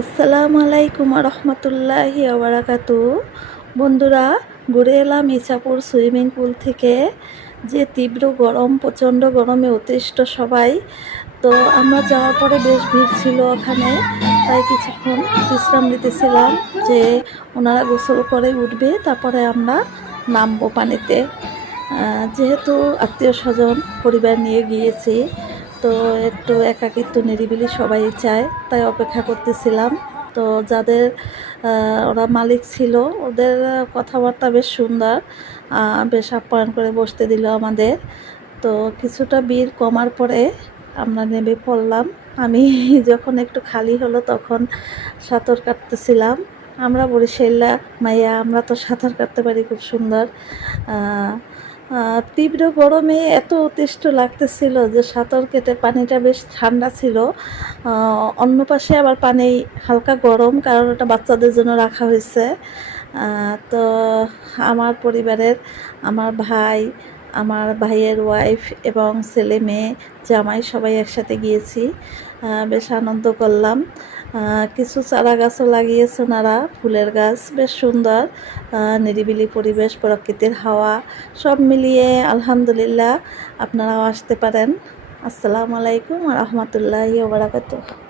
আসসালামু আলাইকুম রহমতুল্লাহি ওবারাকাতু। বন্ধুরা, ঘুরে এলাম ইছাপুর সুইমিং পুল থেকে। যে তীব্র গরম, প্রচণ্ড গরমে অতিষ্ঠ সবাই। তো আমরা যাওয়ার পরে বেশ ভিড় ছিল ওখানে, তাই কিছুক্ষণ বিশ্রাম নিতেছিলাম যে ওনারা গোসল করে উঠবে, তারপরে আমরা নামবো পানিতে। যেহেতু আত্মীয় স্বজন পরিবার নিয়ে গিয়েছি, তো একটু একাকিত্ব নিরিবিলি সবাই চায়, তাই অপেক্ষা করতেছিলাম। তো যাদের ওরা মালিক ছিল, ওদের কথাবার্তা বেশ সুন্দর, বেশ আপ্যায়ন করে বসতে দিল আমাদের। তো কিছুটা ভিড় কমার পরে আমরা নেমে পড়লাম। আমি যখন একটু খালি হলো তখন সাঁতার কাটতেছিলাম। আমরা বরিশাল্লা মাইয়া, আমরা তো সাঁতার কাটতে পারি খুব সুন্দর। তীব্র গরমে এত অতিষ্ঠ লাগতেছিল যে সাঁতার কেটে, পানিটা বেশ ঠান্ডা ছিল। অন্য পাশে আবার পানি হালকা গরম, কারণ ওটা বাচ্চাদের জন্য রাখা হয়েছে। তো আমার পরিবারের, আমার ভাই, আমার ভাইয়ের ওয়াইফ এবং ছেলে মেয়ে জামাই সবাই একসাথে গিয়েছি। বেশ আনন্দ করলাম। কিছু চারা গাছও লাগিয়েছে ওনারা, ফুলের গাছ, বেশ সুন্দর নিরিবিলি পরিবেশ, প্রকৃতির হাওয়া, সব মিলিয়ে আলহামদুলিল্লাহ। আপনারাও আসতে পারেন। আসসালামু আলাইকুম ওয়া রাহমাতুল্লাহি ওয়া বারাকাতুহু।